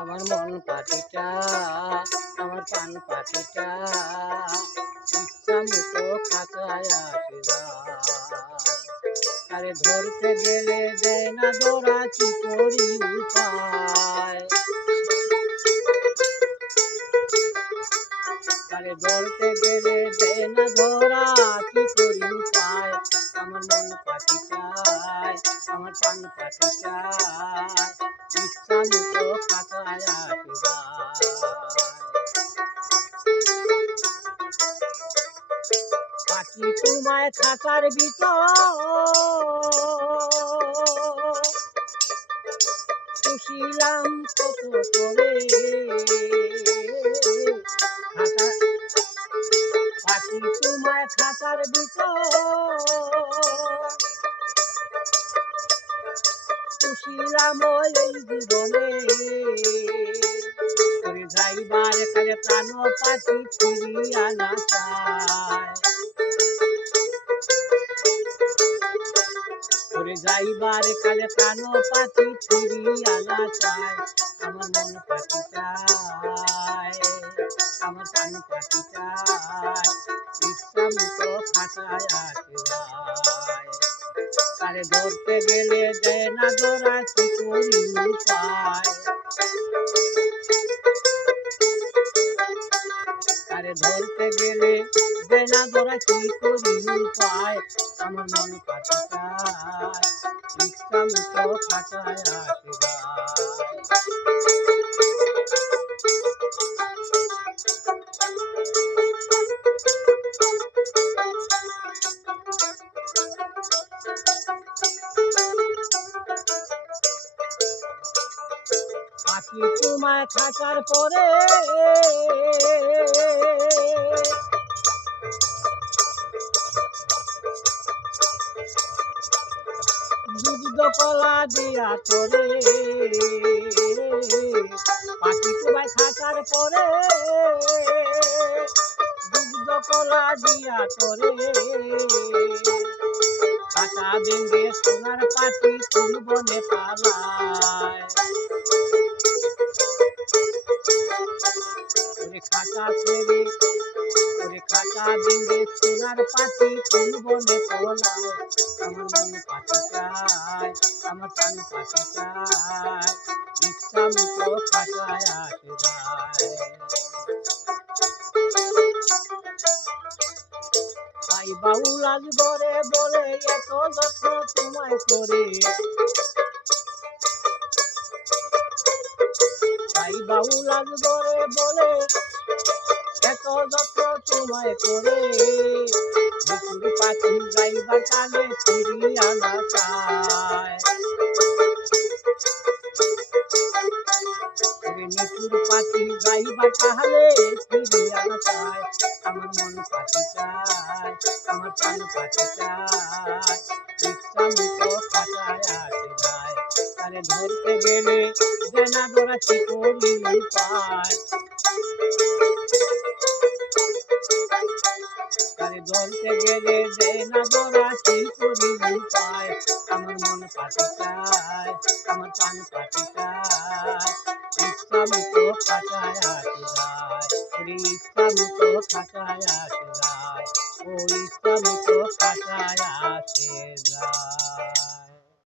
আমার মন পাখিটা, আমার পান পাখিটা ইচ্ছা মতো খাঁচায় আসে যায়। তারে ধরতে গেলে দেয় না ধরা, কি করি উপায়? তারে ধরতে গেলে দেয় না ধরা, কি করি উপায়? আমার মন পাখিটায়, আমার পান পাখিটায় ইচ্ছা মতো খাঁচায় আসে যায়। পাখি তোমায় খাঁচার ভিতর পুষিলাম কত করে, খাঁচা পাখি তোমায় খাঁচার ভিতর পুষিলাম এই জীবনে। করে যাইবার কালে প্রাণ পাখি ফিরিয়া না চায়, করে যাইবার কালে প্রাণ পাখি ফিরিয়া না চায়। আমার মন পাখি চায়, আমার প্রাণ পাখি চায় ইচ্ছা মতো খাঁচায় আসে যায়। তারে ধরতে গেলে দেয় না ধরা, কি করি উপায়? তারে ধরতে গেলে দেয় না ধরা, কি করি উপায়? আমার মন পাখি চায় ইচ্ছা মতো খাঁচায় আসে যায়। পাখি তোমায় খাঁচার পরে দুগ্ধ কলা দিয়া তোরে, পাখি তোমায় খাঁচার পরে দুগ্ধ কলা দিয়া তোরে। খাঁচা ভেঙে সোনার পাখি কোন বনে পালায়, ওরে খাঁচা ছেড়ে, ওরে খাঁচা ভেঙে সোনার পাখি কোন বনে পলায়। আমার মন পাখি চায়, আমার প্রাণ পাখি চায় ইচ্ছা মতো খাঁচায় আসে যায়। তাই বাউল আজ বলে বলে এত যত্ন তোমায় করে, তাই বাউল আজ বলে বলে এত যত্ন তোমায় করে। মিঠুর পাখি যাইবার কালে ফিরিয়া না চায়, মিঠুর পাখি যাইবার কালে ফিরিয়া না চায়। আমার মন পাখি চায়, আমার প্রাণ পাখি চায় ইচ্ছা মতো খাঁচায় আসে যায়। তারে ধরতে গেলে দেয় না ধরা, কি করি উপায়? তারে ধরতে গেলে দেয় না ধরা, কি করি উপায়? আমার মন পাখি চায়, আমার প্রাণ পাখি চায় ইচ্ছা মতো খাঁচায় আসে যায়, ইচ্ছা মতো খাঁচায় আসে যায়।